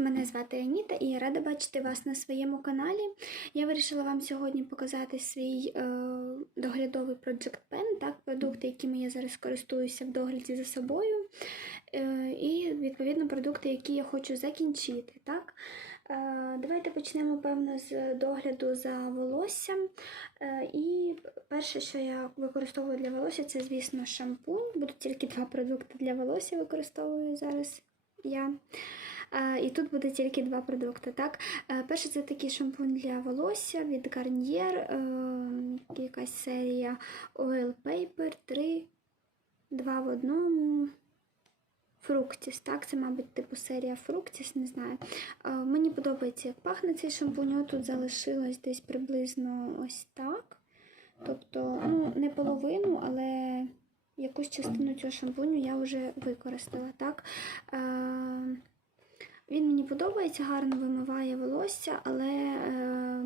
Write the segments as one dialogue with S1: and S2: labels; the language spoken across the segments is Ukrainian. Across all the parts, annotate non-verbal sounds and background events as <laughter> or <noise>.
S1: мене звати Аніта і я рада бачити вас на своєму каналі. Я вирішила вам сьогодні показати свій е, доглядовий Project Pen, так, продукти, якими я зараз користуюся в догляді за собою. Е, і відповідно продукти, які я хочу закінчити. Так. Е, давайте почнемо, певно, з догляду за волоссям. Е, і перше, що я використовую для волосся, це, звісно, шампунь. Будуть тільки два продукти для волосся використовую зараз я. І тут буде тільки два продукти. Так? Е, Перше це такий шампунь для волосся від Garnier, е, якась серія Oil Paper 3, 2 в одному. Фруктіс, так, це, мабуть, типу серія Фруктіс, не знаю. Е, Мені подобається, як пахне цей шампунь. Тут залишилось десь приблизно ось так. Тобто, ну, не половину, але якусь частину цього шампуню я вже використала. так. Е, він мені подобається, гарно вимиває волосся, але е,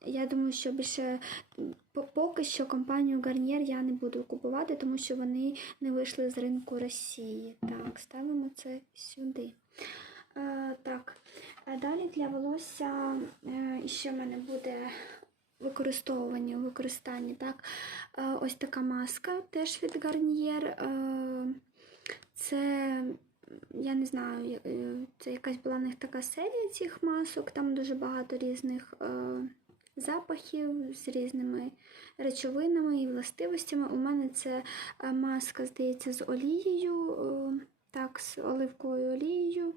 S1: я думаю, що більше поки що компанію Garnier я не буду купувати, тому що вони не вийшли з ринку Росії. Так, ставимо це сюди. Е, так, далі для волосся ще в мене буде використовування, використання. Так, е, ось така маска теж від Garnier. Е, це я не знаю, е, це якась була в них така серія цих масок, там дуже багато різних запахів з різними речовинами і властивостями. У мене це маска, здається, з олією, так, з оливковою олією.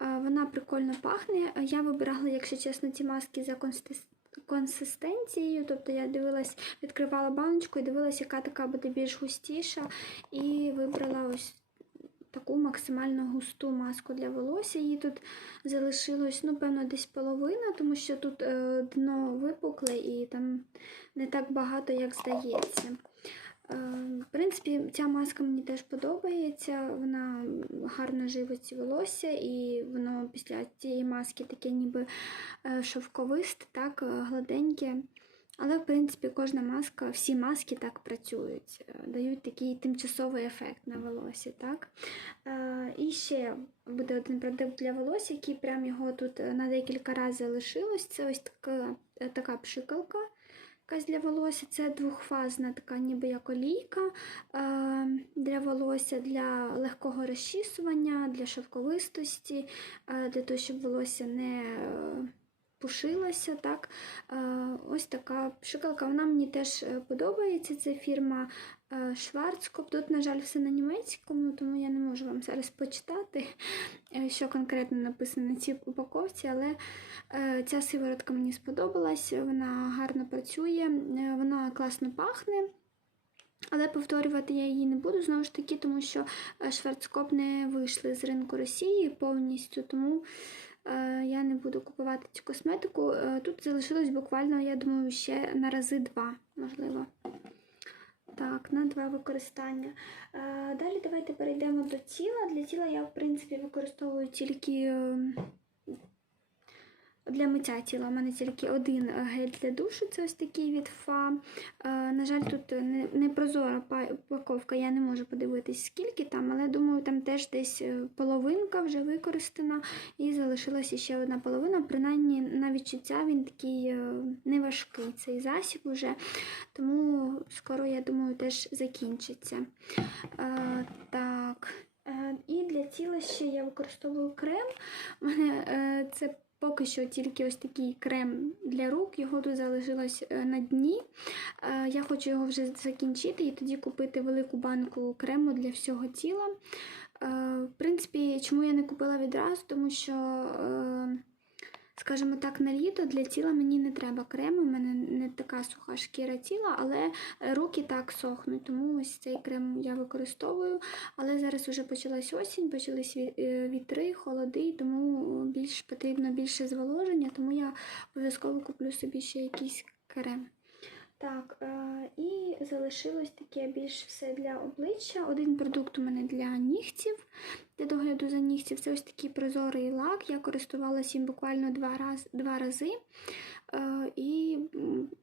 S1: Вона прикольно пахне. Я вибирала, якщо чесно, ці маски за консистенцією консистенцією, тобто я дивилась, відкривала баночку і дивилась, яка така буде більш густіша, і вибрала ось таку максимально густу маску для волосся. Її тут залишилось, ну, певно, десь половина, тому що тут е, дно випукле і там не так багато, як здається. Е, В принципі, ця маска мені теж подобається, вона гарно живить волосся, і воно після цієї маски таке ніби е, шовковисте, так, е, гладеньке. Але, в принципі, кожна маска, всі маски так працюють, дають такий тимчасовий ефект на волосі. Так? І ще буде один продукт для волосся, який прям його тут на декілька разів залишилось. Це ось така, така пшикалка. Якась для волосся це двохфазна, така ніби як олійка е, для волосся, для легкого розчісування, для шовковистості, е, для того, щоб волосся не е, пушилося. Так? Ось така пшикалка. Вона мені теж подобається. Це фірма Шварцкоп. Тут, на жаль, все на німецькому, тому я не можу вам зараз почитати, е, що конкретно написано на цій упаковці, але е, ця сиворотка мені сподобалась, вона гарно працює, е, вона класно пахне. Але повторювати я її не буду знову ж таки, тому що е, Шварцкоп не вийшли з ринку Росії повністю, тому е, я не буду купувати цю косметику. Е, Тут залишилось буквально, я думаю, ще на рази два, можливо. Так, на два використання. Е, Далі давайте перейдемо до тіла. Для тіла я, в принципі, використовую тільки. Е, для миття тіла у мене тільки один е, гель для душу, це ось такий від Фа. Е, на жаль, тут не, не прозора упаковка, я не можу подивитись, скільки там, але думаю, там теж десь е, половинка вже використана і залишилася ще одна половина. Принаймні, на відчуття він такий е, неважкий цей засіб уже, тому скоро, я думаю, теж закінчиться. Е, так. Е, І для тіла ще я використовую крем. У мене е, це поки що тільки ось такий крем для рук, його тут залишилось е, на дні. Е, Я хочу його вже закінчити і тоді купити велику банку крему для всього тіла. Е, В принципі, чому я не купила відразу, тому що. Скажімо так, на літо для тіла мені не треба крему, у мене не така суха шкіра тіла, але руки так сохнуть, тому ось цей крем я використовую. Але зараз вже почалась осінь, почались е, вітри, холоди, тому більш потрібно більше зволоження, тому я обов'язково куплю собі ще якийсь крем. Залишилось таке більш все для обличчя. Один продукт у мене для нігтів, для догляду за нігтів. Це ось такий прозорий лак. Я користувалася їм буквально два, раз, два рази. Е, і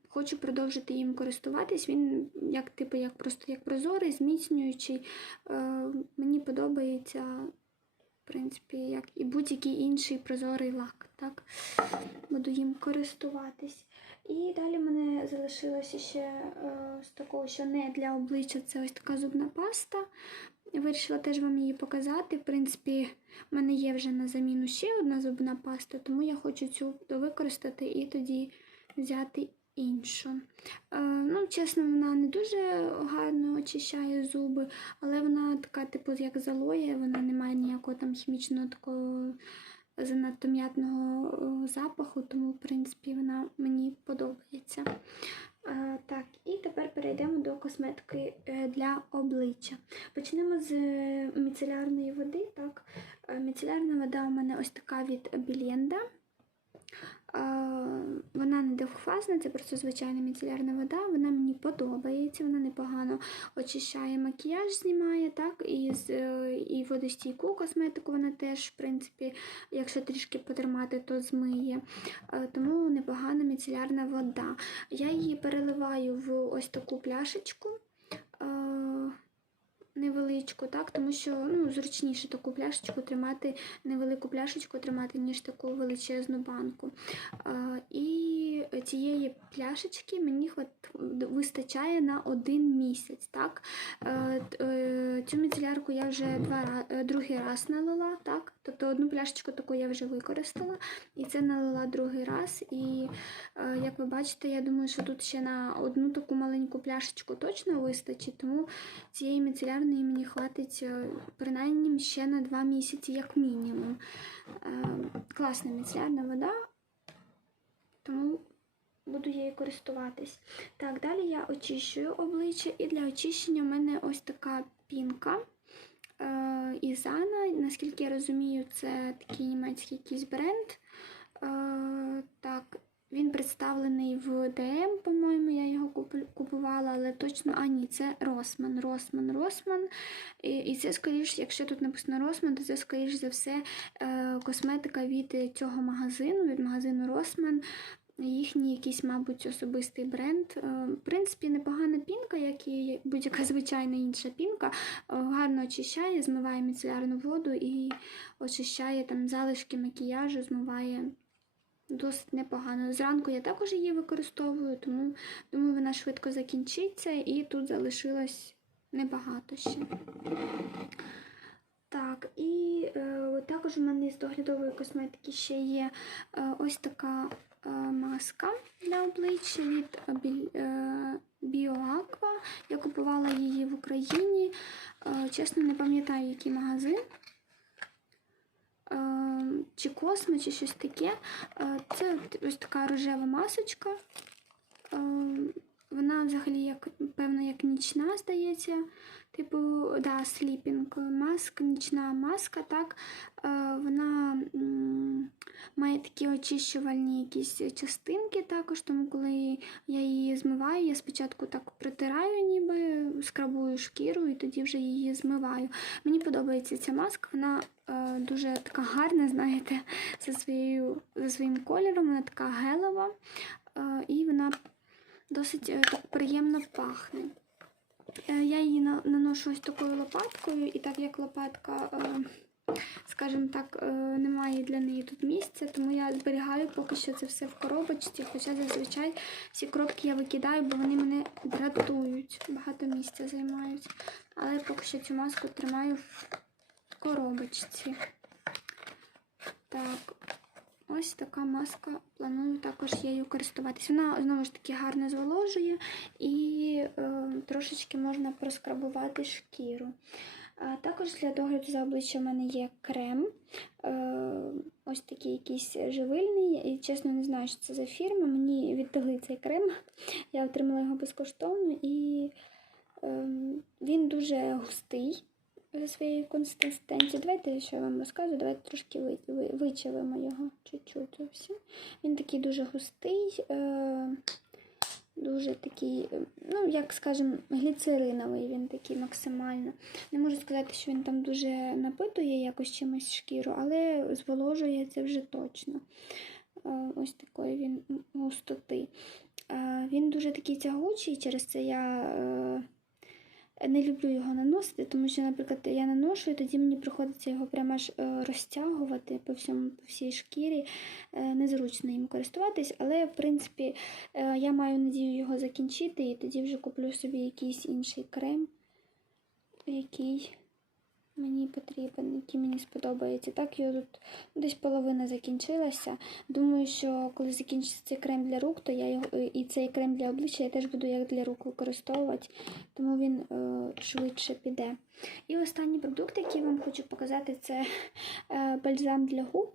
S1: хочу продовжити їм користуватись. Він як типу, як просто як прозорий, зміцнюючий. Е, мені подобається в принципі, як і будь-який інший прозорий лак. Так? Буду їм користуватись. І далі мене залишилося ще е, з такого, що не для обличчя, це ось така зубна паста. Вирішила теж вам її показати. В принципі, в мене є вже на заміну ще одна зубна паста, тому я хочу цю використати і тоді взяти іншу. Е, ну, чесно, вона не дуже гарно очищає зуби, але вона така, типу, як залоє, вона не має ніякого там хімічного такого занадто м'ятного е, запаху, тому, в принципі, вона мені подобається. Е, Так, і тепер перейдемо до косметики е, для обличчя. Почнемо з міцелярної води. Так. Міцелярна вода у мене ось така від Білєнда. Вона не двохфазна, це просто звичайна міцелярна вода. Вона мені подобається, вона непогано очищає макіяж, знімає, так, і, е, і водостійку косметику вона теж, в принципі, якщо трішки потримати, то змиє. Е, Тому непогана міцелярна вода. Я її переливаю в ось таку пляшечку. Невеличку, так, тому що ну, зручніше таку пляшечку тримати, невелику пляшечку тримати, ніж таку величезну банку. І цієї пляшечки мені вистачає на один місяць. Так? Е, е, Цю міцелярку я вже два, е, другий раз налила, так? тобто одну пляшечку таку я вже використала, і це налила другий раз. І як ви бачите, я думаю, що тут ще на одну таку маленьку пляшечку точно вистачить, тому цієї міцелярної мені хватить принаймні ще на два місяці, як мінімум. Класна міцелярна вода, тому буду її користуватись. Так, далі я очищую обличчя, і для очищення в мене ось така пінка. Е, Ізана, наскільки я розумію, це такий німецький якийсь бренд. Е, так, він представлений в ДМ, по-моєму, я його купувала, але точно, а ні, це Росман, Росман, Росман. І, і це, скоріш, якщо тут написано Росман, то це, скоріш за все, е, косметика від цього магазину, від магазину Росман. Їхній якийсь, мабуть, особистий бренд. Е, В принципі, непогана пінка, як і будь-яка <laughs> звичайна інша пінка. Е, Гарно очищає, змиває міцелярну воду і очищає там залишки макіяжу, змиває досить непогано. Зранку я також її використовую, тому думаю, вона швидко закінчиться і тут залишилось небагато ще. Так, і е, також у мене з доглядової косметики ще є е, ось така маска для обличчя від Біоаква. Е. Я купувала її в Україні. Е, чесно, не пам'ятаю, який магазин. Е, чи Космо, чи щось таке. Е, Це ось така рожева масочка. Вона взагалі як, певно, як нічна, здається. Типу, да, сліпінг маска, нічна маска, так. Е, Вона має такі очищувальні якісь частинки також, тому коли я її змиваю, я спочатку так протираю, ніби скрабую шкіру і тоді вже її змиваю. Мені подобається ця маска, вона е, дуже така гарна, знаєте, за, своєю, за своїм кольором, вона така гелева, е, і вона досить е, так приємно пахне. Е, Я її наношу ось такою лопаткою, і так як лопатка, е, скажімо так, немає для неї тут місця, тому я зберігаю поки що це все в коробочці, хоча зазвичай всі коробки я викидаю, бо вони мене дратують, багато місця займають. Але поки що цю маску тримаю в коробочці. Так, ось така маска. Планую також нею користуватись. Вона знову ж таки гарно зволожує і е, трошечки можна проскрабувати шкіру. А також для догляду за обличчям у мене є крем. Е, ось такий якийсь живильний. І чесно не знаю, що це за фірма. Мені віддали цей крем. Я отримала його безкоштовно і е, він дуже густий за своєю консистенцією. Давайте, що я вам розказую, давайте трошки ви- ви- вичавимо його чуть-чуть. Він такий дуже густий, е, дуже такий, е, ну, як скажемо, гліцериновий, він такий максимально. Не можу сказати, що він там дуже напитує якось чимось шкіру, але зволожує це вже точно. Е, Ось такої він густоти. Він дуже такий тягучий, через це я. Не люблю його наносити, тому що, наприклад, я наношу, і тоді мені приходиться його прямо аж е, розтягувати по всьому по всій шкірі. Е, Незручно їм користуватись, але в принципі е, я маю надію його закінчити, і тоді вже куплю собі якийсь інший крем, який мені потрібен, який мені сподобається. Так, його тут десь половина закінчилася. Думаю, що коли закінчиться цей крем для рук, то я його і цей крем для обличчя я теж буду як для рук використовувати, тому він е, швидше піде. І останній продукт, який вам хочу показати, це е, бальзам для губ.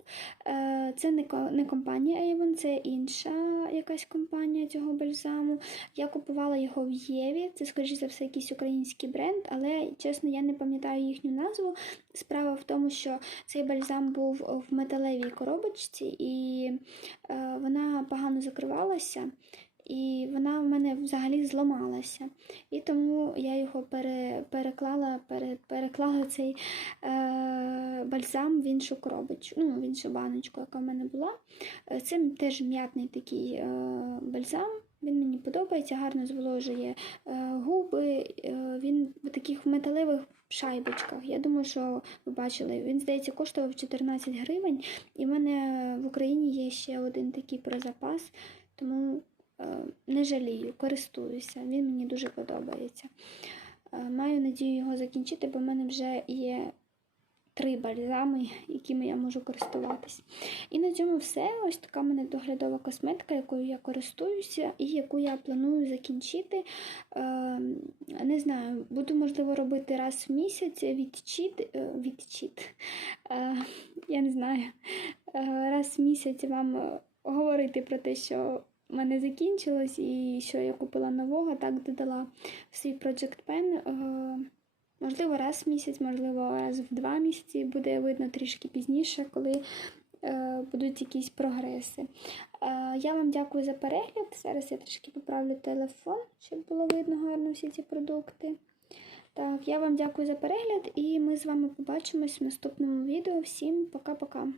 S1: Е, це не, не компанія Avon, це інша якась компанія цього бальзаму. Я купувала його в Єві. Це, скоріш за все, якийсь український бренд, але чесно, я не пам'ятаю їхню назву. Справа в тому, що цей бальзам був в металевій коробочці, і е, вона погано закривалася. І вона в мене взагалі зламалася. І тому я його пере, переклала, пере, переклала цей е, бальзам в іншу коробочку, ну, в іншу баночку, яка в мене була. Е, Це теж м'ятний такий е, бальзам. Він мені подобається, гарно зволожує е, губи. Він в таких металевих шайбочках. Я думаю, що ви бачили. Він, здається, коштував 14 гривень. І в мене в Україні є ще один такий про запас, тому е, не жалію, користуюся. Він мені дуже подобається. Е, Маю надію його закінчити, бо в мене вже є три бальзами, якими я можу користуватись. І на цьому все. Ось така в мене доглядова косметика, якою я користуюся і яку я планую закінчити. Е, не знаю, буду, можливо, робити раз в місяць відчіт. е, відчіт. Е, я не знаю, е, раз в місяць вам говорити про те, що в мене закінчилось і що я купила нового, так додала в свій Project Pen. Можливо, раз в місяць, можливо, раз в два місяці буде видно трішки пізніше, коли е, будуть якісь прогреси. Е, я вам дякую за перегляд. Зараз я трішки поправлю телефон, щоб було видно гарно всі ці продукти. Так, я вам дякую за перегляд, і ми з вами побачимось в наступному відео. Всім пока-пока.